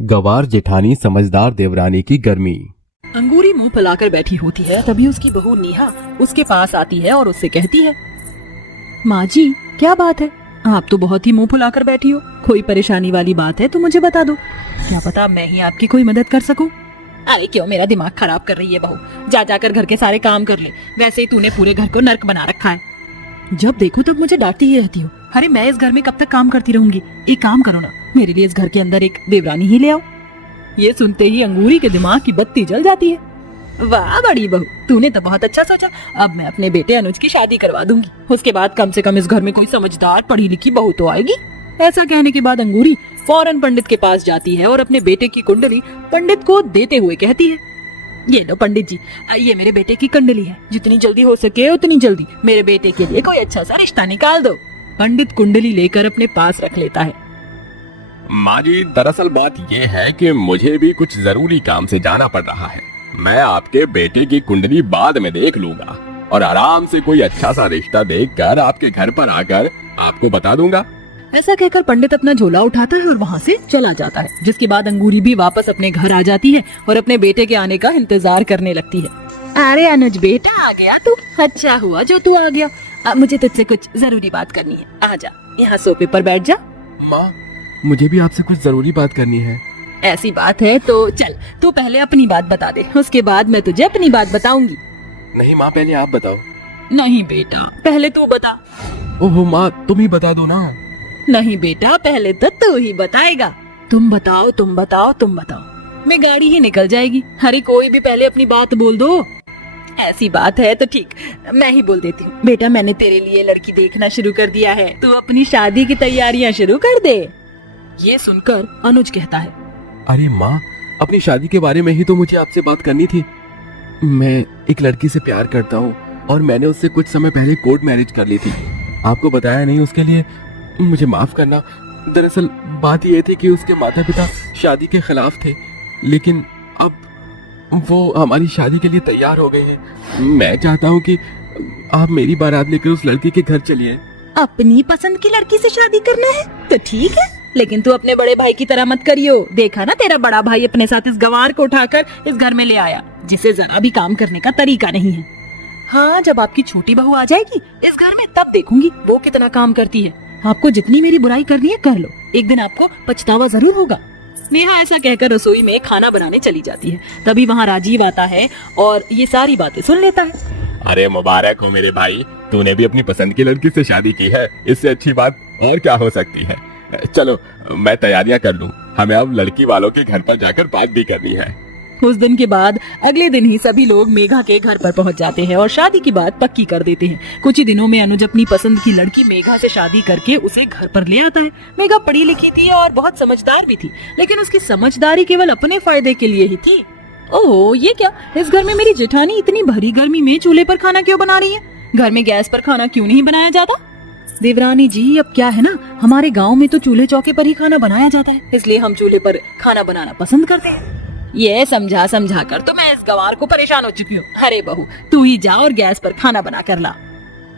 गवार जेठानी समझदार देवरानी की गर्मी। अंगूरी मुंह फैलाकर बैठी होती है, तभी उसकी बहू नेहा उसके पास आती है और उससे कहती है, माँ जी क्या बात है, आप तो बहुत ही मुंह फुलाकर बैठी हो, कोई परेशानी वाली बात है तो मुझे बता दो, क्या पता मैं ही आपकी कोई मदद कर सकूं। अरे क्यों मेरा दिमाग खराब कर रही है बहू, जा जाकर घर के सारे काम कर ले, वैसे ही तूने पूरे घर को नर्क बना रखा है। जब देखो तब मुझे डांटती ही रहती हो। अरे मैं इस घर में कब तक काम करती रहूंगी, एक काम करो ना, मेरे लिए इस घर के अंदर एक देवरानी ही ले आओ। ये सुनते ही अंगूरी के दिमाग की बत्ती जल जाती है। वाह बड़ी बहू, तूने तो बहुत अच्छा सोचा, अब मैं अपने बेटे अनुज की शादी करवा दूंगी, उसके बाद कम से कम इस घर में कोई समझदार पढ़ी लिखी बहू तो आएगी। ऐसा कहने के बाद अंगूरी फौरन पंडित के पास जाती है और अपने बेटे की कुंडली पंडित को देते हुए कहती है, ये लो पंडित जी, ये मेरे बेटे की कुंडली है, जितनी जल्दी हो सके उतनी जल्दी मेरे बेटे के लिए कोई अच्छा सा रिश्ता निकाल दो। पंडित कुंडली लेकर अपने पास रख लेता है। माँ जी, दरअसल बात ये है कि मुझे भी कुछ जरूरी काम से जाना पड़ रहा है। मैं आपके बेटे की कुंडली बाद में देख लूंगा और आराम से कोई अच्छा सा रिश्ता देखकर आपके घर पर आकर आपको बता दूंगा। ऐसा कहकर पंडित अपना झोला उठाता है और वहाँ से चला जाता है, जिसके बाद अंगूरी भी वापस अपने घर आ जाती है और अपने बेटे के आने का इंतजार करने लगती है। अरे अनुज बेटा आ गया तू, अच्छा हुआ जो तू आ गया, मुझे तुझसे कुछ जरूरी बात करनी है, आजा यहाँ सोफे पर बैठ जा। माँ, मुझे भी आपसे कुछ जरूरी बात करनी है। ऐसी बात है तो चल तू पहले अपनी बात बता दे, उसके बाद मैं तुझे अपनी बात बताऊंगी। नहीं माँ, पहले आप बताओ। नहीं बेटा पहले तू बता। ओहो माँ, तुम ही बता दो ना। नहीं बेटा पहले तो तू ही बताएगा। तुम बताओ तुम बताओ तुम बताओ, मैं गाड़ी ही निकल जाएगी। अरे कोई भी पहले अपनी बात बोल दो। ऐसी बात है तो ठीक, मैं ही बोल देती हूँ। बेटा मैंने तेरे लिए लड़की देखना शुरू कर दिया है, तू अपनी शादी की तैयारियां शुरू कर दे। ये सुनकर अनुज कहता है, अरे माँ, अपनी शादी के बारे में ही तो मुझे आपसे बात करनी थी। मैं एक लड़की से प्यार करता हूँ और मैंने उससे कुछ समय पहले कोर्ट मैरिज कर ली थी। आपको बताया नहीं, उसके लिए मुझे माफ करना। दरअसल बात ये थी कि उसके माता पिता शादी के खिलाफ थे, लेकिन अब वो हमारी शादी के लिए तैयार हो गई है। मैं चाहता हूँ कि आप मेरी बारात लेकर उस लड़की के घर चलिए। अपनी पसंद की लड़की से शादी करना है तो ठीक है, लेकिन तू अपने बड़े भाई की तरह मत करियो। देखा ना तेरा बड़ा भाई अपने साथ इस गंवार को उठाकर इस घर में ले आया, जिसे जरा भी काम करने का तरीका नहीं है। हाँ जब आपकी छोटी बहू आ जाएगी इस घर में तब देखूंगी वो कितना काम करती है। आपको जितनी मेरी बुराई करनी है कर लो, एक दिन आपको पछतावा जरूर होगा। नेहा ऐसा कहकर रसोई में खाना बनाने चली जाती है। तभी वहाँ राजीव आता है और ये सारी बातें सुन लेता है। अरे मुबारक हो मेरे भाई, तूने भी अपनी पसंद की लड़की से शादी की है, इससे अच्छी बात और क्या हो सकती है। चलो मैं तैयारियां कर लूं, हमें अब लड़की वालों के घर पर जाकर बात भी करनी है। उस दिन के बाद अगले दिन ही सभी लोग मेघा के घर पर पहुंच जाते हैं और शादी की बात पक्की कर देते हैं। कुछ ही दिनों में अनुज अपनी पसंद की लड़की मेघा से शादी करके उसे घर पर ले आता है। मेघा पढ़ी लिखी थी और बहुत समझदार भी थी, लेकिन उसकी समझदारी केवल अपने फायदे के लिए ही थी। ओह ये क्या, इस घर में मेरी जेठानी इतनी भरी गर्मी में चूल्हे पर खाना क्यों बना रही है? घर में गैस पर खाना क्यों नहीं बनाया जाता? देवरानी जी अब क्या है ना, हमारे गाँव में तो चूल्हे चौके पर ही खाना बनाया जाता है, इसलिए हम चूल्हे पर खाना बनाना पसंद करते हैं। ये समझा समझा कर तो मैं इस गंवार को परेशान हो चुकी हूँ। अरे बहू तू ही जा और गैस पर खाना बना कर ला।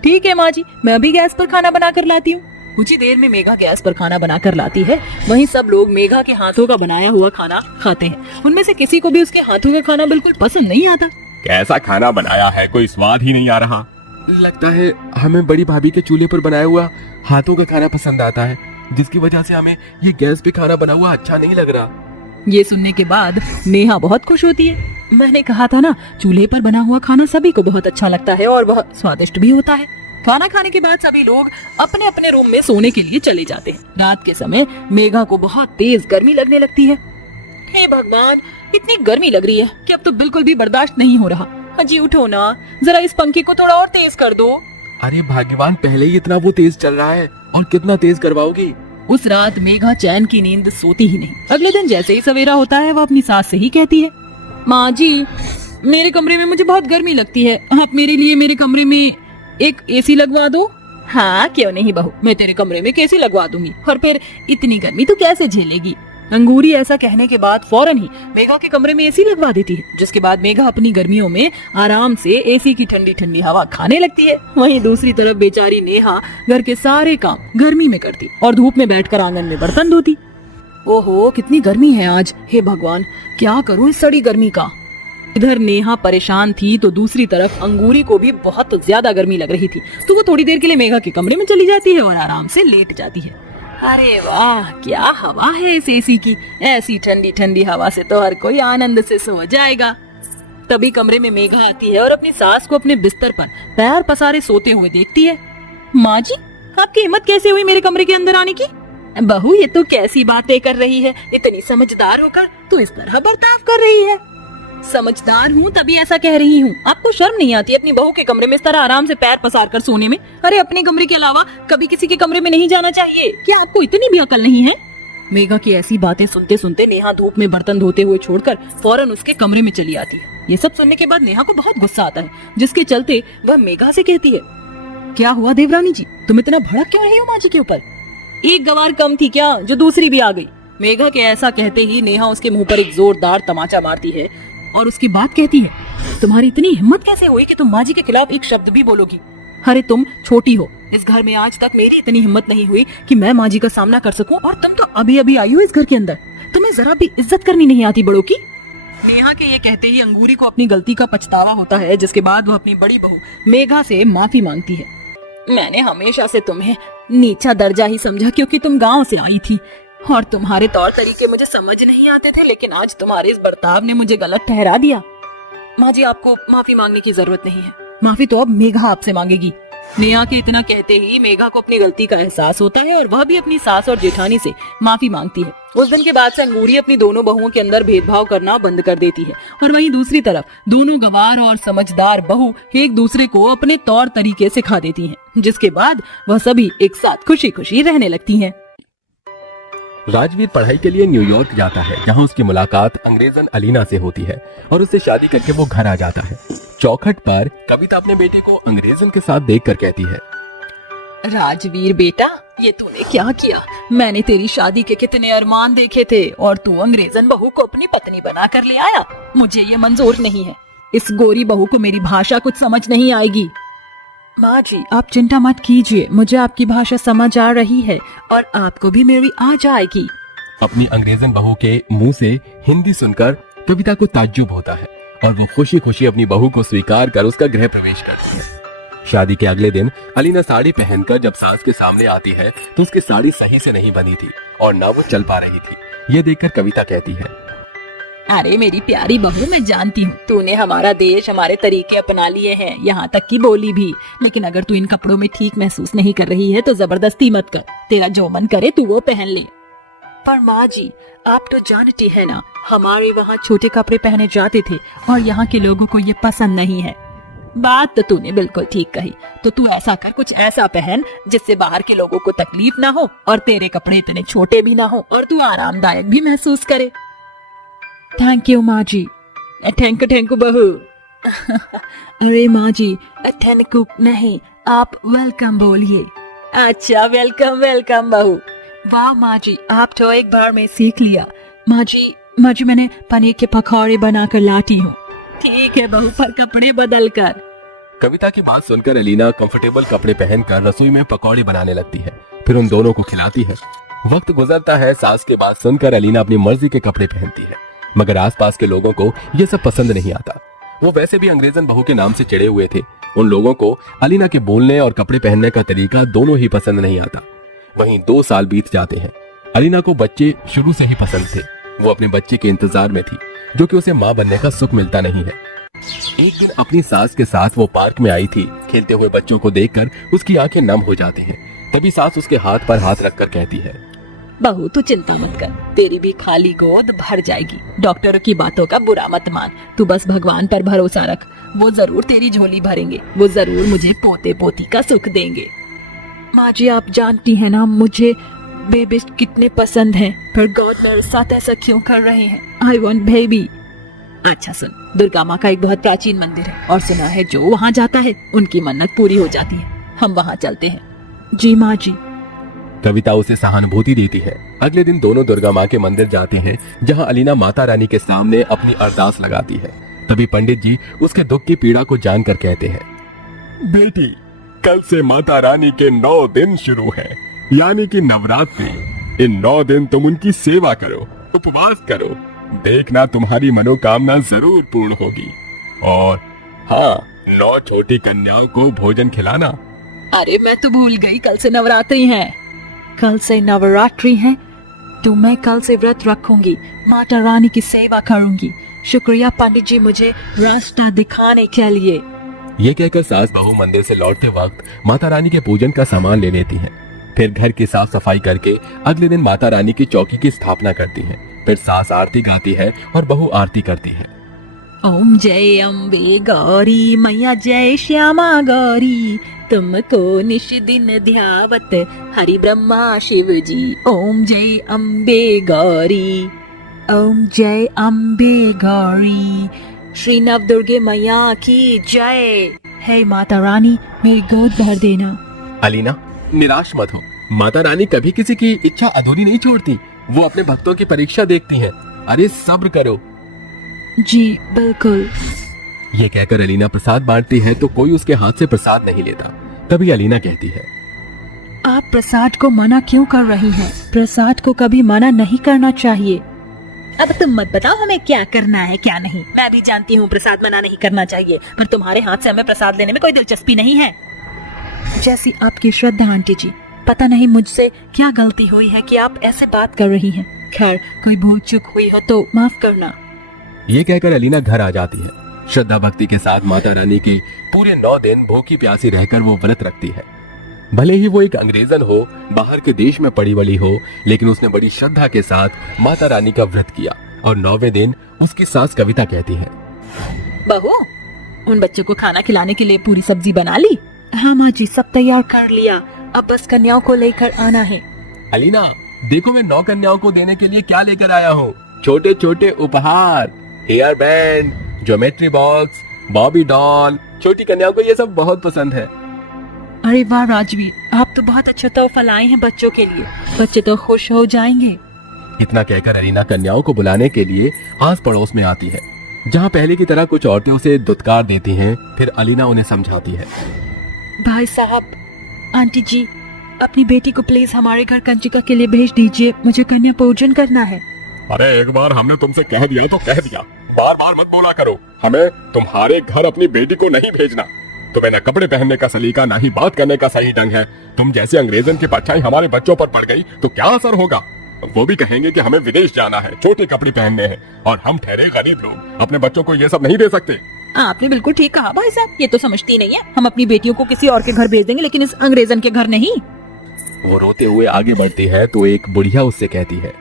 ठीक है माँ जी, मैं भी गैस पर खाना बना कर लाती हूँ। कुछ ही देर में मेघा गैस पर खाना बना कर लाती है। वहीं सब लोग मेघा के हाथों का बनाया हुआ खाना खाते हैं। उनमें से किसी को भी उसके हाथों का खाना बिल्कुल पसंद नहीं आता। कैसा खाना बनाया है, कोई स्वाद ही नहीं आ रहा। लगता है हमें बड़ी भाभी के चूल्हे पर बनाया हुआ हाथों का खाना पसंद आता है, जिसकी वजह से हमें ये गैस पे खाना बना हुआ अच्छा नहीं लग रहा। ये सुनने के बाद नेहा बहुत खुश होती है। मैंने कहा था ना, चूल्हे पर बना हुआ खाना सभी को बहुत अच्छा लगता है और बहुत स्वादिष्ट भी होता है। खाना खाने के बाद सभी लोग अपने अपने रूम में सोने के लिए चले जाते हैं। रात के समय मेघा को बहुत तेज गर्मी लगने लगती है। हे भगवान, इतनी गर्मी लग रही है कि अब तो बिल्कुल भी बर्दाश्त नहीं हो रहा। अजी उठो ना, जरा इस पंखे को थोड़ा और तेज कर दो। अरे भाग्यवान, पहले ही इतना वो तेज चल रहा है और कितना तेज करवाओगी? उस रात मेघा चैन की नींद सोती ही नहीं। अगले दिन जैसे ही सवेरा होता है वो अपनी सास से ही कहती है, माँ जी मेरे कमरे में मुझे बहुत गर्मी लगती है, आप मेरे लिए मेरे कमरे में एक एसी लगवा दो। हाँ क्यों नहीं बहू, मैं तेरे कमरे में एसी लगवा दूंगी, और फिर इतनी गर्मी तू कैसे झेलेगी? अंगूरी ऐसा कहने के बाद फौरन ही मेघा के कमरे में एसी लगवा देती है, जिसके बाद मेघा अपनी गर्मियों में आराम से एसी की ठंडी ठंडी हवा खाने लगती है। वहीं दूसरी तरफ बेचारी नेहा घर के सारे काम गर्मी में करती और धूप में बैठकर आंगन में बर्तन धोती। ओहो, कितनी गर्मी है आज। हे भगवान, क्या करूं इस सड़ी गर्मी का। इधर नेहा परेशान थी तो दूसरी तरफ अंगूरी को भी बहुत ज्यादा गर्मी लग रही थी, तो वो थोड़ी देर के लिए मेघा के कमरे में चली जाती है और आराम से लेट जाती है। अरे वाह, क्या हवा है इस एसी की। ऐसी ठंडी ठंडी हवा से तो हर कोई आनंद से सो जाएगा। तभी कमरे में मेघा आती है और अपनी सास को अपने बिस्तर पर पैर पसारे सोते हुए देखती है। माँ जी, आपकी हिम्मत कैसे हुई मेरे कमरे के अंदर आने की? बहू, ये तो कैसी बातें कर रही है। इतनी समझदार होकर तू इस तरह बर्ताव कर रही है। समझदार हूँ तभी ऐसा कह रही हूँ। आपको शर्म नहीं आती अपनी बहू के कमरे में इस तरह आराम से पैर पसार कर सोने में? अरे अपने कमरे के अलावा कभी किसी के कमरे में नहीं जाना चाहिए। क्या आपको इतनी भी अकल नहीं है? मेघा की ऐसी बातें सुनते सुनते नेहा धूप में बर्तन धोते हुए छोड़कर फौरन उसके कमरे में चली आती है। ये सब सुनने के बाद नेहा को बहुत गुस्सा आता है, जिसके चलते वह मेघा से कहती है, क्या हुआ देवरानी जी, तुम इतना भड़क क्यों रही हो माँ जी के ऊपर? एक गवार कम थी क्या जो दूसरी भी आ गई? मेघा के ऐसा कहते ही नेहा उसके मुंह पर एक जोरदार तमाचा मारती है और उसकी बात कहती है, तुम्हारी इतनी हिम्मत कैसे हुई कि तुम माँ जी के खिलाफ एक शब्द भी बोलोगी? अरे तुम छोटी हो, इस घर में आज तक मेरी इतनी हिम्मत नहीं हुई कि मैं माँ जी का सामना कर सकूं, और तुम तो अभी अभी आई हो इस घर के अंदर। तुम्हें जरा भी इज्जत करनी नहीं आती बड़ों की। नेहा के ये कहते ही अंगूरी को अपनी गलती का पछतावा होता है, जिसके बाद वह अपनी बड़ी बहू मेघा से माफी मांगती है। मैंने हमेशा से तुम्हें नीचा दर्जा ही समझा क्योंकि तुम गांव से आई थी और तुम्हारे तौर तरीके मुझे समझ नहीं आते थे, लेकिन आज तुम्हारे इस बर्ताव ने मुझे गलत ठहरा दिया। माँ जी, आपको माफी मांगने की जरूरत नहीं है। माफी तो अब मेघा आपसे मांगेगी। नेहा के इतना कहते ही मेघा को अपनी गलती का एहसास होता है और वह भी अपनी सास और जेठानी से माफी मांगती है। उस दिन के बाद से अंगूरी अपनी दोनों बहुओं के अंदर भेदभाव करना बंद कर देती है और वहीं दूसरी तरफ दोनों गवार और समझदार बहू एक दूसरे को अपने तौर तरीके सिखा देती हैं, जिसके बाद वह सभी एक साथ खुशी खुशी रहने लगती हैं। राजवीर पढ़ाई के लिए न्यूयॉर्क जाता है, जहां उसकी मुलाकात अंग्रेजन अलीना से होती है और उससे शादी करके वो घर आ जाता है। चौखट पर कविता अपने बेटे को अंग्रेजन के साथ देखकर कहती है, राजवीर बेटा, ये तूने क्या किया? मैंने तेरी शादी के कितने अरमान देखे थे और तू अंग्रेजन बहू को अपनी पत्नी बना कर ले आया। मुझे ये मंजूर नहीं है। इस गोरी बहू को मेरी भाषा कुछ समझ नहीं आएगी। माँ जी, आप चिंता मत कीजिए, मुझे आपकी भाषा समझ आ रही है और आपको भी मेरी आ जाएगी। अपनी अंग्रेजन बहू के मुंह से हिंदी सुनकर कविता को ताज्जुब होता है और वो खुशी खुशी अपनी बहू को स्वीकार कर उसका गृह प्रवेश करती है। शादी के अगले दिन अलीना साड़ी पहनकर जब सास के सामने आती है तो उसकी साड़ी सही से नहीं बनी थी और ना वो चल पा रही थी। ये देखकर कविता कहती है, अरे मेरी प्यारी बहू, मैं जानती हूँ तूने हमारा देश, हमारे तरीके अपना लिए हैं, यहाँ तक की बोली भी, लेकिन अगर तू इन कपड़ों में ठीक महसूस नहीं कर रही है तो जबरदस्ती मत कर। तेरा जो मन करे तू वो पहन ले। पर माँ जी, आप तो जानती है ना, हमारे वहाँ छोटे कपड़े पहने जाते थे और यहाँ के लोगों को ये पसंद नहीं है। बात तो तूने बिल्कुल ठीक कही। तो तू ऐसा कर, कुछ ऐसा पहन जिससे बाहर के लोगों को तकलीफ ना हो और तेरे कपड़े इतने छोटे भी ना हो और तू आरामदायक भी महसूस करे। थैंक यू माँ जी। थैंक यू बहू। अरे माँ जी, थैंक यू नहीं, आप वेलकम बोलिए। अच्छा, वेलकम वेलकम बहू। वाह माँ जी, आप तो एक बार में सीख लिया। माँ जी मैंने पनीर के पकौड़े बनाकर लाती हूँ। ठीक है बहू, पर कपड़े बदल कर। कविता की बात सुनकर अलीना कंफर्टेबल कपड़े पहनकर रसोई में पकौड़े बनाने लगती है, फिर उन दोनों को खिलाती है। वक्त गुजरता है, सास की बात सुनकर अलीना अपनी मर्जी के कपड़े पहनती है, मगर आसपास के लोगों को ये सब पसंद नहीं आता। वो वैसे भी अंग्रेजन बहू के नाम से चिढ़े हुए थे। उन लोगों को अलीना के बोलने और कपड़े पहनने का तरीका दोनों ही पसंद नहीं आता। वहीं 2 साल बीत जाते हैं। अलीना को बच्चे शुरू से ही पसंद थे। वो अपने बच्चे के इंतजार में थी, जो कि उसे माँ बनने का सुख मिलता नहीं है। एक दिन अपनी सास के साथ वो पार्क में आई थी। खेलते हुए बच्चों को देखकर उसकी आंखें नम हो जाती हैं। तभी सास उसके हाथ पर हाथ रखकर कहती है, बहू तू चिंता मत कर, तेरी भी खाली गोद भर जाएगी। डॉक्टरों की बातों का बुरा मत मान, तू बस भगवान पर भरोसा रख। वो जरूर तेरी झोली भरेंगे, वो जरूर मुझे पोते पोती का सुख देंगे। माँ जी, आप जानती है ना मुझे बेबीज कितने पसंद हैं, पर गॉड मेरे साथ ऐसा क्यों कर रहे हैं? I want baby. अच्छा सुन, दुर्गा माँ का एक बहुत प्राचीन मंदिर है और सुना है जो वहाँ जाता है उनकी मन्नत पूरी हो जाती है। हम वहाँ चलते हैं। जी माँ जी। कविता उसे सहानुभूति देती है। अगले दिन दोनों दुर्गा माँ के मंदिर जाते हैं, जहाँ अलीना माता रानी के सामने अपनी अरदास लगाती है। तभी पंडित जी उसके दुख की पीड़ा को जानकर कहते हैं, बेटी, कल से माता रानी के 9 दिन शुरू है, यानी कि नवरात्रि। इन 9 दिन तुम उनकी सेवा करो, उपवास करो, देखना तुम्हारी मनोकामना जरूर पूर्ण होगी। और हाँ, 9 छोटी कन्याओं को भोजन खिलाना। अरे मैं तो भूल गई, कल से नवरात्रि है। कल से नवरात्रि है तो मैं कल से व्रत रखूंगी, माता रानी की सेवा करूंगी। शुक्रिया पंडित जी मुझे रास्ता दिखाने के लिए। ये कहकर सास बहू मंदिर से लौटते वक्त माता रानी के पूजन का सामान ले लेती हैं। फिर घर की साफ सफाई करके अगले दिन माता रानी की चौकी की स्थापना करती हैं। फिर सास आरती गाती है और बहू आरती करती है। ओम जय अम्बे गौरी मैया जय श्यामा गौरी, तुमको निश दिन ध्यावत हरि ब्रह्मा शिव जी। ओम जय अम्बे गौरी, ओम जय अम्बे गौरी, श्री नव दुर्गे मैया की जय। हे माता रानी मेरी गोद भर देना। अलीना, निराश मत हो, माता रानी कभी किसी की इच्छा अधूरी नहीं छोड़ती। वो अपने भक्तों की परीक्षा देखती हैं। अरे सब्र करो। जी बिल्कुल। ये कहकर अलीना प्रसाद बांटती है तो कोई उसके हाथ से प्रसाद नहीं लेता। तभी अलीना कहती है, आप प्रसाद को मना क्यों कर रही हैं? प्रसाद को कभी मना नहीं करना चाहिए। अब तुम मत बताओ हमें क्या करना है क्या नहीं। मैं भी जानती हूँ प्रसाद मना नहीं करना चाहिए, पर तुम्हारे हाथ से हमें प्रसाद लेने में कोई दिलचस्पी नहीं है। जैसी आपकी श्रद्धा आंटी जी। पता नहीं मुझसे क्या गलती हुई है कि आप ऐसे बात कर रही हैं। खैर कोई भूल चूक हुई हो तो माफ करना। ये कहकर अलीना घर आ जाती है। श्रद्धा भक्ति के साथ माता रानी के पूरे 9 दिन भूखी प्यासी रहकर वो व्रत रखती है। भले ही वो एक अंग्रेजन हो, बाहर के देश में पड़ी बड़ी हो, लेकिन उसने बड़ी श्रद्धा के साथ माता रानी का व्रत किया। और 9वें दिन उसकी सास कविता कहती है, बहू उन बच्चों को खाना खिलाने के लिए पूरी सब्जी बना ली? हाँ माँ जी, सब तैयार कर लिया, अब बस कन्याओं को लेकर आना है। अलीना देखो, मैं 9 कन्याओं को देने के लिए क्या लेकर आया हूँ। छोटे छोटे उपहार, hair band, geometry box, Bobby doll. छोटी कन्याओं को ये सब बहुत पसंद है। अरे वाह राजवीर, आप तो बहुत अच्छा तोहफा लाए हैं बच्चों के लिए। बच्चे तो खुश हो जाएंगे। इतना कहकर अलीना कन्याओं को बुलाने के लिए आस पड़ोस में आती है, जहाँ पहले की तरह कुछ औरतें उसे दुत्कार देती हैं। फिर अलीना उन्हें समझाती है, भाई साहब, आंटी जी, अपनी बेटी को प्लीज हमारे घर कंचिका के लिए भेज दीजिए, मुझे कन्या पूजन करना है। अरे एक बार हमने तुमसे कह दिया तो कह दिया, बार बार मत बोला करो। हमें तुम्हारे घर अपनी बेटी को नहीं भेजना। तुम्हें न कपड़े पहनने का सलीका, ना ही बात करने का सही ढंग है। तुम जैसे अंग्रेजन की परछाई हमारे बच्चों पर पड़ गई तो क्या असर होगा? वो भी कहेंगे कि हमें विदेश जाना है, छोटे कपड़े पहनने हैं, और हम ठहरे गरीब लोग अपने बच्चों को ये सब नहीं दे सकते। आपने बिल्कुल ठीक कहा भाई साहब, ये तो समझती नहीं है। हम अपनी बेटियों को किसी और के घर भेज देंगे, लेकिन इस अंग्रेजन के घर नहीं। वो रोते हुए आगे बढ़ती है तो एक बुढ़िया उससे कहती है,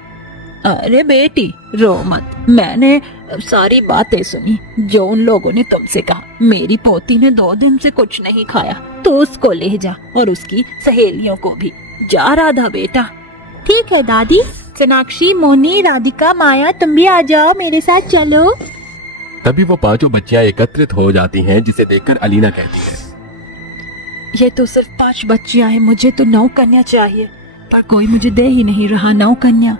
अरे बेटी रो मत, मैंने सारी बातें सुनी जो उन लोगों ने तुमसे कहा। मेरी पोती ने 2 दिन से कुछ नहीं खाया, तो उसको ले जा, और उसकी सहेलियों को भी। जा राधा बेटा। ठीक है दादी। सोनाक्षी, मोनी, राधिका, माया, तुम भी आ जाओ, मेरे साथ चलो। तभी वो 5 बच्चियां एकत्रित हो जाती हैं, जिसे देखकर अलीना कहती है, ये तो सिर्फ 5 बच्चियां हैं, मुझे तो 9 कन्या चाहिए, पर कोई मुझे दे ही नहीं रहा 9 कन्या।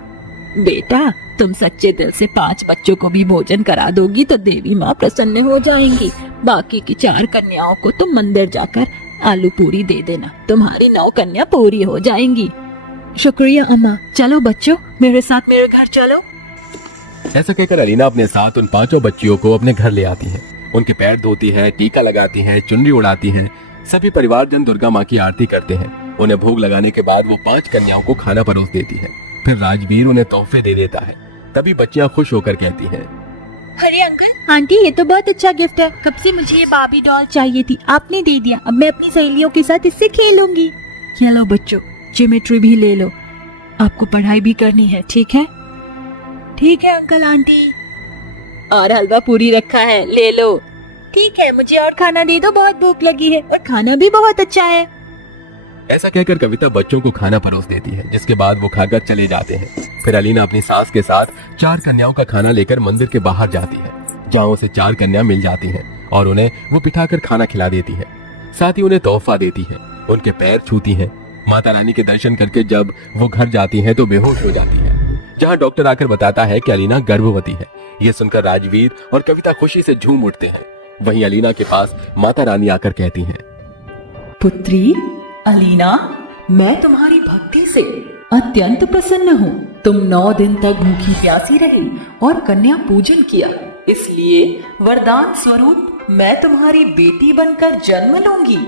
बेटा तुम सच्चे दिल से 5 बच्चों को भी भोजन करा दोगी तो देवी माँ प्रसन्न हो जाएंगी। बाकी की 4 कन्याओं को तुम मंदिर जाकर आलू पूरी दे देना, तुम्हारी 9 कन्या पूरी हो जाएंगी। शुक्रिया अम्मा। चलो बच्चों, मेरे साथ मेरे घर चलो। ऐसा कहकर अलीना अपने साथ उन 5 बच्चियों को अपने घर ले आती है। उनके पैर धोती है, टीका लगाती है, चुनरी उड़ाती है। सभी परिवारजन दुर्गा माँ की आरती करते हैं। उन्हें भोग लगाने के बाद वो 5 कन्याओं को खाना परोस देती है। फिर राजवीर उन्हें तोहफे दे देता है। तभी बच्चियां खुश होकर कहती हैं, अरे अंकल आंटी, ये तो बहुत अच्छा गिफ्ट है। कब से मुझे ये बाबी डॉल चाहिए थी, आपने दे दिया। अब मैं अपनी सहेलियों के साथ इससे खेलूंगी। चलो बच्चों, ज्योमेट्री भी ले लो, आपको पढ़ाई भी करनी है, ठीक है? ठीक है अंकल आंटी। और हलवा पूरी रखा है, ले लो। ठीक है, मुझे और खाना दे दो, बहुत भूख लगी है, और खाना भी बहुत अच्छा है। ऐसा कहकर कविता बच्चों को खाना परोस देती है, जिसके बाद वो खाकर चले जाते हैं। फिर अलीना अपनी सास के साथ 4 कन्याओं का खाना लेकर मंदिर के बाहर जाती है, जहाँ उसे 4 कन्या मिल जाती हैं और उन्हें वो बिठाकर खाना खिला देती है। साथ ही उन्हें तोहफा देती है, उनके पैर छूती है। माता रानी के दर्शन करके जब वो घर जाती है तो बेहोश हो जाती है, जहाँ डॉक्टर आकर बताता है कि अलीना गर्भवती है। ये सुनकर राजवीर और कविता खुशी से झूम उठते हैं। वहीं अलीना के पास माता रानी आकर कहती हैं, पुत्री अलीना, मैं तुम्हारी भक्ति से अत्यंत प्रसन्न हूँ। तुम 9 दिन तक भूखी प्यासी रही और कन्या पूजन किया, इसलिए वरदान स्वरूप मैं तुम्हारी बेटी बनकर जन्म लूंगी।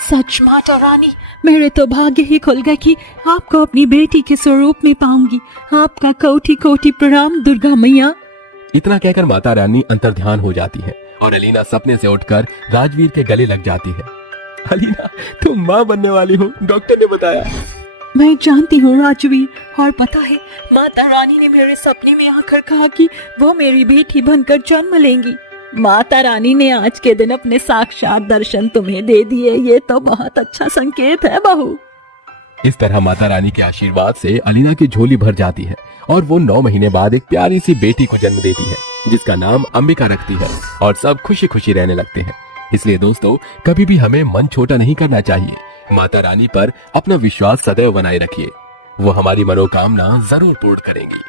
सच माता रानी, मेरे तो भाग्य ही खुल गए कि आपको अपनी बेटी के स्वरूप में पाऊंगी। आपका कोटि कोटि प्रणाम दुर्गा मैया। इतना कहकर माता रानी अंतर्ध्यान हो जाती है और अलीना सपने से उठकर राजवीर के गले लग जाती है। अलीना, तुम माँ बनने वाली हो, डॉक्टर ने बताया। मैं जानती हूँ राजवीर, और पता है माता रानी ने मेरे सपने में आकर कहा कि वो मेरी बेटी बनकर जन्म लेंगी। माता रानी ने आज के दिन अपने साक्षात दर्शन तुम्हें दे दिए, ये तो बहुत अच्छा संकेत है बहू। इस तरह माता रानी के आशीर्वाद से अलीना की झोली भर जाती है और वो 9 महीने बाद एक प्यारी सी बेटी को जन्म देती है, जिसका नाम अंबिका रखती है और सब खुशी खुशी रहने लगते हैं। इसलिए दोस्तों, कभी भी हमें मन छोटा नहीं करना चाहिए। माता रानी पर अपना विश्वास सदैव बनाए रखिए, वो हमारी मनोकामना जरूर पूर्ण करेंगी।